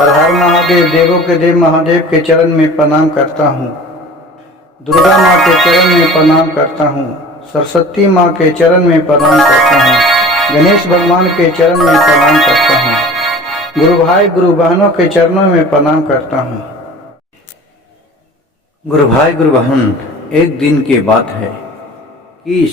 हर हर महादेव, देवों के देव महादेव के चरण में प्रणाम करता हूँ। दुर्गा माँ के चरण में प्रणाम करता हूँ। सरस्वती माँ के चरण में प्रणाम करता हूँ। गणेश भगवान के चरण में प्रणाम करता हूँ। गुरु भाई गुरु बहनों के चरणों में प्रणाम करता हूँ। गुरु भाई गुरु बहन, एक दिन की बात है कि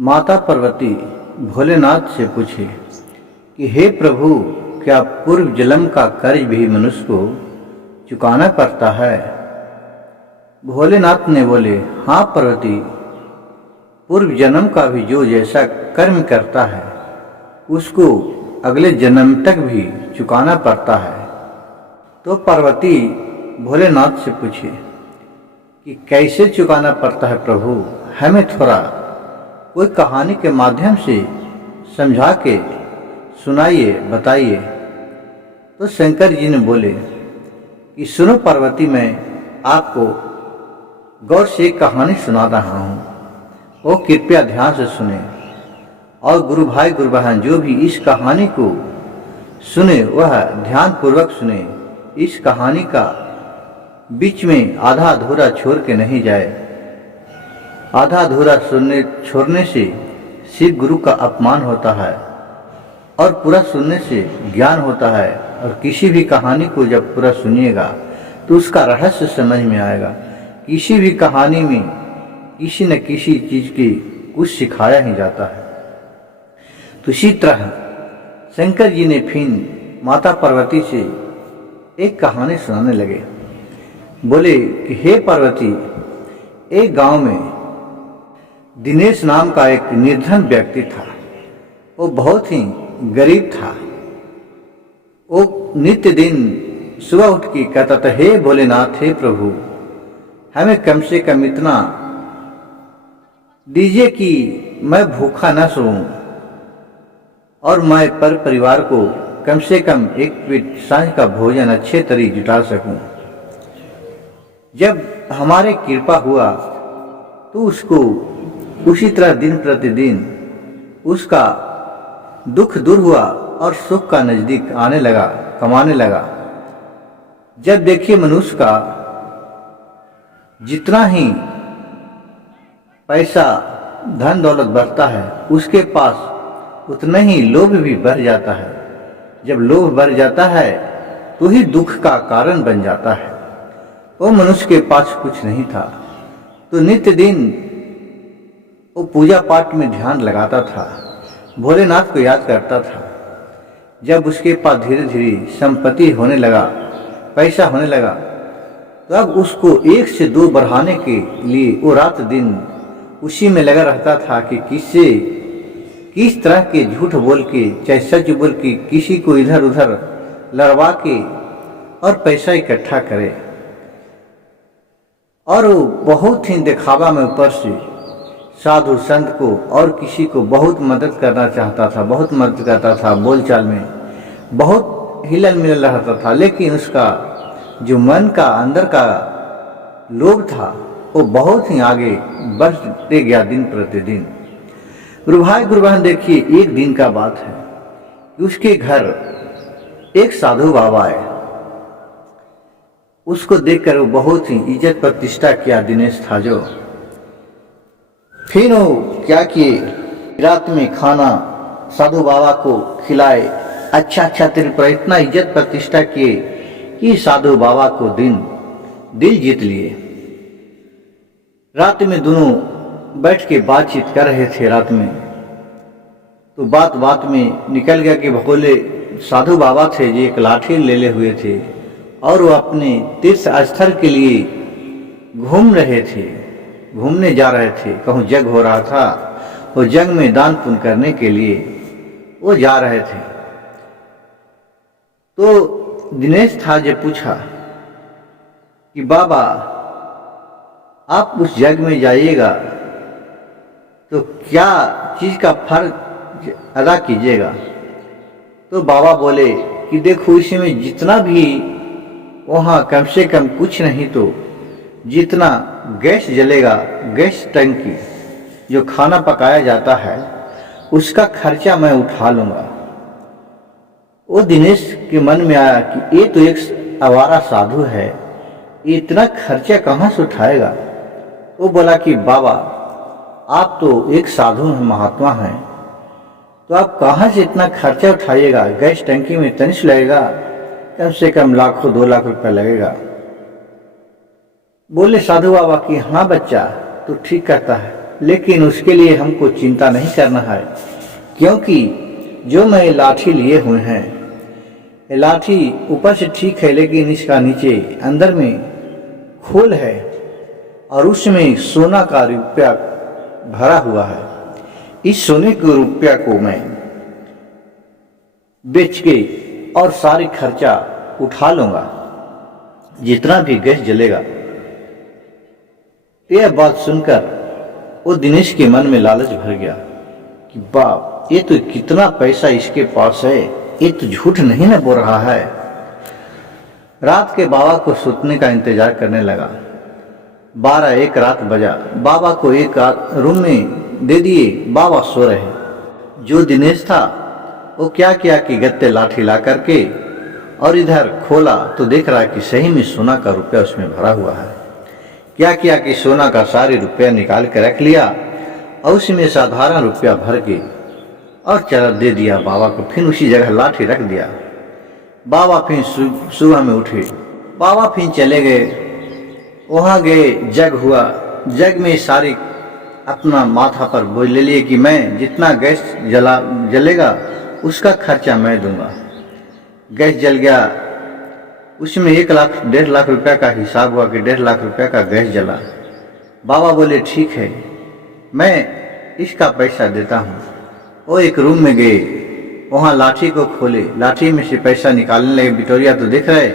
माता पार्वती भोलेनाथ से पूछे कि हे प्रभु, क्या पूर्व जन्म का कर्ज भी मनुष्य को चुकाना पड़ता है? भोलेनाथ ने बोले, हाँ पार्वती, पूर्व जन्म का भी जो जैसा कर्म करता है उसको अगले जन्म तक भी चुकाना पड़ता है। तो पार्वती भोलेनाथ से पूछे कि कैसे चुकाना पड़ता है प्रभु, हमें थोड़ा कोई कहानी के माध्यम से समझा के सुनाइए, बताइए। तो शंकर जी ने बोले कि सुनो पार्वती, मैं आपको गौर से एक कहानी सुना रहा हूँ, वो कृपया ध्यान से सुने। और गुरु भाई गुरु बहन जो भी इस कहानी को सुने वह ध्यान पूर्वक सुने। इस कहानी का बीच में आधा अधूरा छोड़ के नहीं जाए। आधा अधूरा छोड़ने से शिव गुरु का अपमान होता है और पूरा सुनने से ज्ञान होता है। और किसी भी कहानी को जब पूरा सुनिएगा तो उसका रहस्य समझ में आएगा। किसी भी कहानी में किसी न किसी चीज की कुछ सिखाया ही जाता है। तो इसी तरह शंकर जी ने फिर माता पार्वती से एक कहानी सुनाने लगे। बोले कि हे पार्वती, एक गांव में दिनेश नाम का एक निर्धन व्यक्ति था। वो बहुत ही गरीब था। वो नित्य दिन सुबह उठ के कहता था, हे भोलेनाथ, हे प्रभु, हमें कम से कम इतना दीजिए कि मैं भूखा न सोऊं और मैं पर परिवार को कम से कम एक पेट सांझ का भोजन अच्छे तरह जुटा सकूं। जब हमारे कृपा हुआ तो उसको उसी तरह दिन प्रतिदिन उसका दुख दूर हुआ और सुख का नजदीक आने लगा, कमाने लगा। जब देखिए मनुष्य का जितना ही पैसा धन दौलत बढ़ता है उसके पास उतना ही लोभ भी बढ़ जाता है। जब लोभ बढ़ जाता है तो ही दुख का कारण बन जाता है। वो मनुष्य के पास कुछ नहीं था तो नित्य दिन वो पूजा पाठ में ध्यान लगाता था, भोलेनाथ को याद करता था। जब उसके पास धीरे धीरे संपत्ति होने लगा, पैसा होने लगा, तो अब उसको 1 से 2 बढ़ाने के लिए वो रात दिन उसी में लगा रहता था कि किस तरह के झूठ बोल के, चाहे सच बोल के किसी को इधर उधर लड़वा के और पैसा इकट्ठा करे। और वो बहुत ही दिखावा में ऊपर से साधु संत को और किसी को बहुत मदद करना चाहता था, बहुत मदद करता था, बोलचाल में बहुत हिलल मिलल रहता था। लेकिन उसका जो मन का अंदर का लोभ था वो बहुत ही आगे बढ़ते गया दिन प्रतिदिन। गुरु भाई गुरु बहन, देखिए एक दिन का बात है कि उसके घर एक साधु बाबा आए। उसको देखकर वो बहुत ही इज्जत प्रतिष्ठा किया दिनेश था जो। फिर वो क्या किए, रात में खाना साधु बाबा को खिलाए, अच्छा तेरे पर इतना इज्जत प्रतिष्ठा किए कि साधु बाबा को दिल जीत लिए। रात में दोनों बैठ के बातचीत कर रहे थे। रात में तो बात में निकल गया कि भोले साधु बाबा थे जो एक लाठी ले हुए थे और वो अपने तीर्थ स्थल के लिए घूमने जा रहे थे। कहूँ जग हो रहा था, वो जग में दान पुण्य करने के लिए वो जा रहे थे। तो दिनेश था जो पूछा कि बाबा, आप उस जग में जाइएगा तो क्या चीज का फर्ज अदा कीजिएगा? तो बाबा बोले कि देखो, इसमें जितना भी वहाँ कम से कम कुछ नहीं तो जितना गैस जलेगा, गैस टंकी जो खाना पकाया जाता है उसका खर्चा मैं उठा लूँगा। वो दिनेश के मन में आया कि ये तो एक आवारा साधु है, ये इतना खर्चा कहाँ से उठाएगा। वो बोला कि बाबा आप तो एक साधु हैं, महात्मा हैं, तो आप कहाँ से इतना खर्चा उठाइएगा, गैस टंकी में तनिश लगेगा, कम से कम लाखों 2 लाख रुपया लगेगा। बोले साधु बाबा कि हाँ बच्चा तो ठीक कहता है, लेकिन उसके लिए हमको चिंता नहीं करना है, क्योंकि जो मैं लाठी लिए हुए हैं, ये लाठी ऊपर से ठीक है, लेकिन इसका नीचे अंदर में खोल है और उसमें सोना का रुपया भरा हुआ है। इस सोने के रुपया को मैं बेच के और सारी खर्चा उठा लूंगा, जितना भी गैस जलेगा। यह बात सुनकर वो दिनेश के मन में लालच भर गया कि बाप ये तो कितना पैसा इसके पास है, ये तो झूठ नहीं न बोल रहा है। रात के बाबा को सुतने का इंतजार करने लगा। 12-1 रात बजा। बाबा को एक रूम में दे दिए, बाबा सो रहे। जो दिनेश था वो क्या किया कि गत्ते लाठी ला करके और इधर खोला तो देख रहा है कि सही में सोना का रुपया उसमें भरा हुआ है। क्या किया कि सोना का सारे रुपया निकाल के रख लिया और उसमें साधारण रुपया भर के और चला दे दिया बाबा को। फिर उसी जगह लाठी रख दिया। बाबा फिर सुबह में उठे, बाबा फिर चले गए, वहाँ गए, जग हुआ। जग में सारी अपना माथा पर बोझ ले लिए कि मैं जितना गैस जलेगा उसका खर्चा मैं दूंगा। गैस जल गया, उसमें 1 लाख 1.5 लाख रुपया का हिसाब हुआ कि 1.5 लाख रुपया का गैस जला। बाबा बोले ठीक है, मैं इसका पैसा देता हूँ। वो एक रूम में गए, वहाँ लाठी को खोले, लाठी में से पैसा निकालने लगे। बिटोरिया तो देख रहे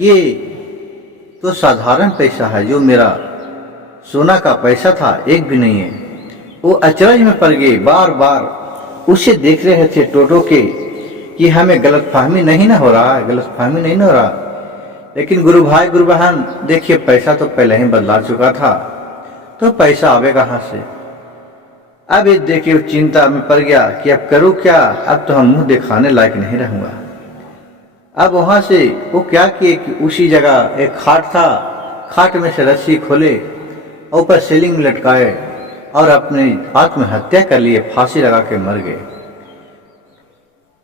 ये तो साधारण पैसा है, जो मेरा सोना का पैसा था एक भी नहीं है। वो अचरज में पड़ गए, बार बार उसे देख रहे थे टोटो के कि हमें गलतफहमी नहीं ना हो रहा है, गलतफहमी नहीं ना हो रहा। लेकिन गुरु भाई गुरु बहन देखिए, पैसा तो पहले ही बदला चुका था, तो पैसा आवे कहाँ से। अब ये देखिए चिंता में पड़ गया कि अब करूँ क्या, अब तो हम मुंह दिखाने लायक नहीं रहूंगा। अब वहां से वो क्या किए कि उसी जगह एक खाट था, खाट में से रस्सी खोले, ऊपर सीलिंग में लटकाए और अपने आत्महत्या कर लिए, फांसी लगा के मर गए।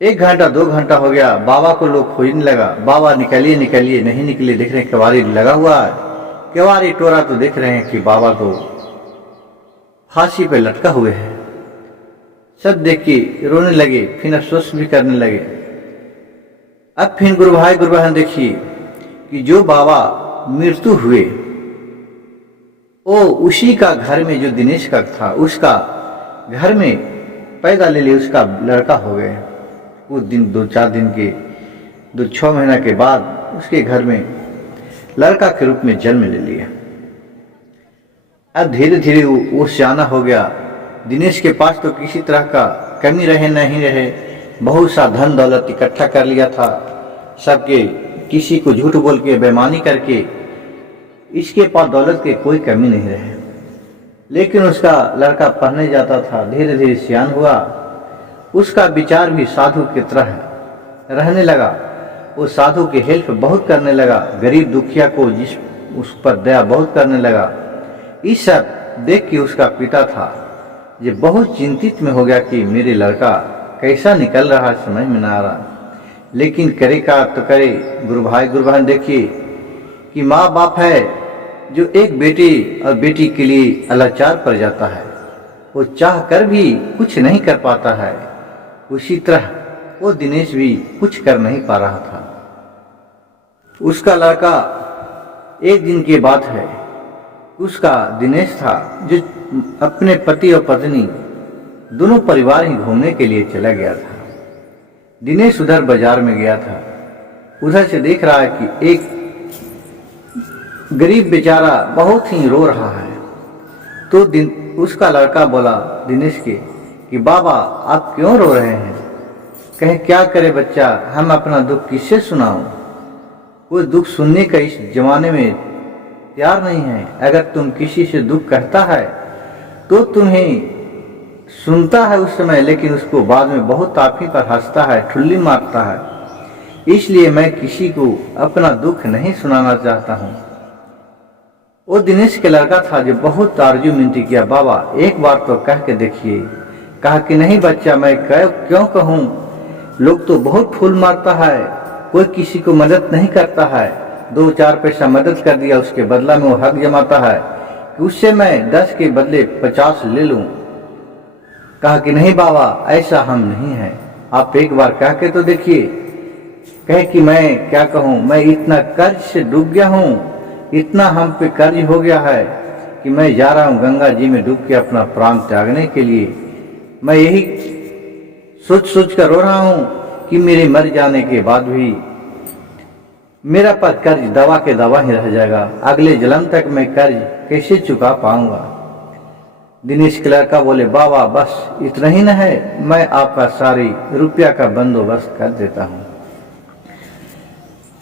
1 घंटा 2 घंटा हो गया, बाबा को लोग खोजने लगा। बाबा निकलिए निकलिए, नहीं निकले। देख रहे हैं केवाड़ी लगा हुआ है, केवाड़ी टोरा तो देख रहे हैं कि बाबा तो फांसी पे लटका हुए हैं। सब देख के रोने लगे, फिर अफसोस भी करने लगे। अब फिर गुरु भाई गुरु बहन देखिए कि जो बाबा मृत्यु हुए वो उसी का घर में, जो दिनेश का था उसका घर में पैदा ले लिया, उसका लड़का हो गए। कुछ दिन 2-4 दिन के 2-6 महीना के बाद उसके घर में लड़का के रूप में जन्म ले लिया। अब धीरे धीरे वो सियाना हो गया। दिनेश के पास तो किसी तरह का कमी रहे नहीं रहे, बहुत सा धन दौलत इकट्ठा कर लिया था सबके, किसी को झूठ बोल के बेईमानी करके इसके पास दौलत की कोई कमी नहीं रहे। लेकिन उसका लड़का पढ़ने जाता था, धीरे धीरे सियान हुआ। उसका विचार भी साधु की तरह रहने लगा। वो साधु की हेल्प बहुत करने लगा, गरीब दुखिया को जिस उस पर दया बहुत करने लगा। इस सब देख के उसका पिता था ये बहुत चिंतित में हो गया कि मेरे लड़का कैसा निकल रहा है, समझ में ना आ रहा। लेकिन करे का तो करे। गुरु भाई गुरु बहन देखिए कि माँ बाप है जो एक बेटे और बेटी के लिए लाचार पड़ जाता है, वो चाह कर भी कुछ नहीं कर पाता है। उसी तरह वो दिनेश भी कुछ कर नहीं पा रहा था। उसका लड़का, एक दिन की बात है, उसका दिनेश था जो अपने पति और पत्नी दोनों परिवार ही घूमने के लिए चला गया था। दिनेश उधर बाजार में गया था, उधर से देख रहा है कि एक गरीब बेचारा बहुत ही रो रहा है। तो उसका लड़का बोला दिनेश के कि बाबा आप क्यों रो रहे हैं। कहे क्या करे बच्चा, हम अपना दुख किससे सुनाऊं, कोई दुख सुनने का इस जमाने में तैयार नहीं है। अगर तुम किसी से दुख कहता है तो तुम्हें सुनता है उस समय, लेकिन उसको बाद में बहुत ताफी पर हंसता है, ठुल्ली मारता है। इसलिए मैं किसी को अपना दुख नहीं सुनाना चाहता हूँ। वो दिनेश के लड़का था जो बहुत आरजू मिनती किया, बाबा एक बार तो कह के देखिए। कहा कि नहीं बच्चा, मैं क्यों कहूँ, लोग तो बहुत फूल मारता है, कोई किसी को मदद नहीं करता है। 2-4 पैसा मदद कर दिया, उसके बदला में वो हक जमाता है कि उससे मैं 10 के बदले 50 ले लूं। कहा कि नहीं बाबा, ऐसा हम नहीं है, आप एक बार कह के तो देखिए। कहे कि मैं क्या कहूँ, मैं इतना कर्ज से डूब गया हूँ, इतना हम पे कर्ज हो गया है कि मैं जा रहा हूँ गंगा जी में डूब के अपना प्राण त्यागने के लिए। मैं यही सोच सोच कर रो रहा हूँ कि मेरे मर जाने के बाद भी मेरा पर कर्ज दवा के दवा ही रह जाएगा, अगले जन्म तक मैं कर्ज कैसे चुका पाऊंगा। दिनेश के लड़का बोले, बाबा बस इतना ही न है, मैं आपका सारी रुपया का बंदोबस्त कर देता हूँ।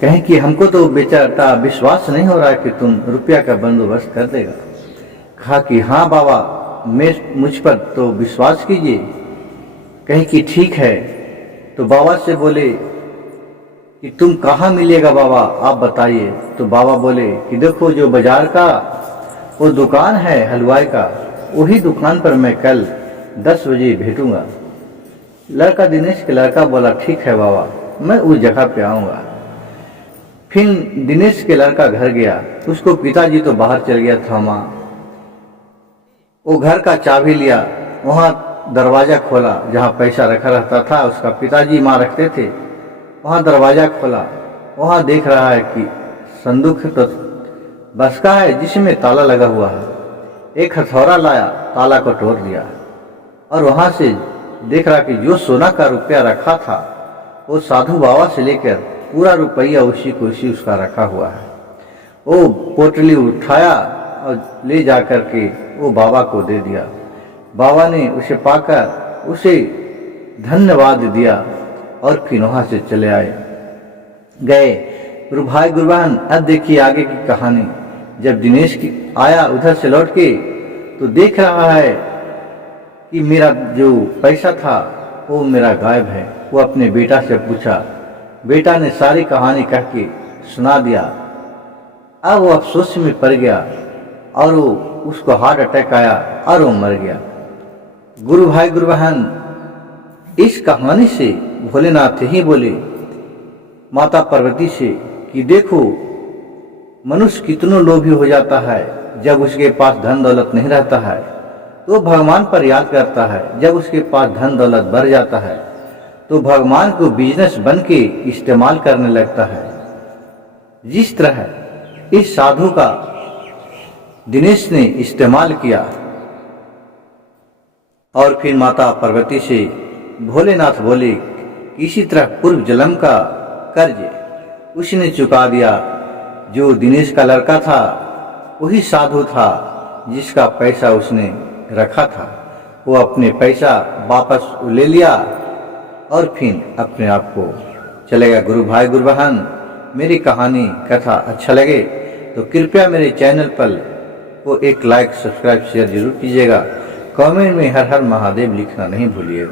कहें कि हमको तो बेचारा विश्वास नहीं हो रहा है कि तुम रुपया का बंदोबस्त कर देगा। कहा कि हाँ बाबा, मुझ पर तो विश्वास कीजिए। कहें कि ठीक है। तो बाबा से बोले कि तुम कहाँ मिलेगा बाबा, आप बताइए। तो बाबा बोले कि देखो जो बाजार का वो दुकान है हलवाई का, वही दुकान पर मैं कल 10 बजे भेटूंगा। लड़का दिनेश के लड़का बोला ठीक है बाबा, मैं उस जगह पे आऊंगा। फिर दिनेश के लड़का घर गया, उसको पिताजी तो बाहर चल गया था। माँ वो घर का चाबी लिया, वहां दरवाजा खोला जहां पैसा रखा रहता था, उसका पिताजी माँ रखते थे। वहां दरवाजा खोला, वहां देख रहा है कि संदूक तो बस का है जिसमें ताला लगा हुआ है। एक हथौड़ा लाया, ताला को तोड़ दिया और वहां से देख रहा कि जो सोना का रुपया रखा था वो साधु बाबा से लेकर पूरा रुपया उसी को उसी उसका रखा हुआ है। वो पोटली उठाया और ले जाकर के वो बाबा को दे दिया। बाबा ने उसे पाकर उसे धन्यवाद दिया और फिर वहां से चले गए। गुरु भाई गुरु बहन, अब देखिए आगे की कहानी। जब दिनेश की आया उधर से लौट के तो देख रहा है कि मेरा जो पैसा था वो मेरा गायब है। वो अपने बेटा से पूछा, बेटा ने सारी कहानी कह के सुना दिया। अब वो अफसोस में पड़ गया और वो उसको हार्ट अटैक आया और वो मर गया। गुरु भाई गुरु बहन, इस कहानी से भोलेनाथ ही बोले माता पार्वती से कि देखो मनुष्य कितनों लोभी हो जाता है, जब उसके पास धन दौलत नहीं रहता है तो भगवान पर याद करता है, जब उसके पास धन दौलत बढ़ जाता है तो भगवान को बिजनेस बन के इस्तेमाल करने लगता है। जिस तरह इस साधु का दिनेश ने इस्तेमाल किया और फिर माता पार्वती से भोलेनाथ बोले कि इसी तरह पूर्व जन्म का कर्ज उसने चुका दिया। जो दिनेश का लड़का था वही साधु था जिसका पैसा उसने रखा था, वो अपने पैसा वापस ले लिया और फिर अपने आप को चले गया। गुरु भाई गुरु बहन, मेरी कहानी कथा अच्छा लगे तो कृपया मेरे चैनल पर वो एक लाइक सब्सक्राइब शेयर जरूर कीजिएगा। कमेंट में हर हर महादेव लिखना नहीं भूलिएगा।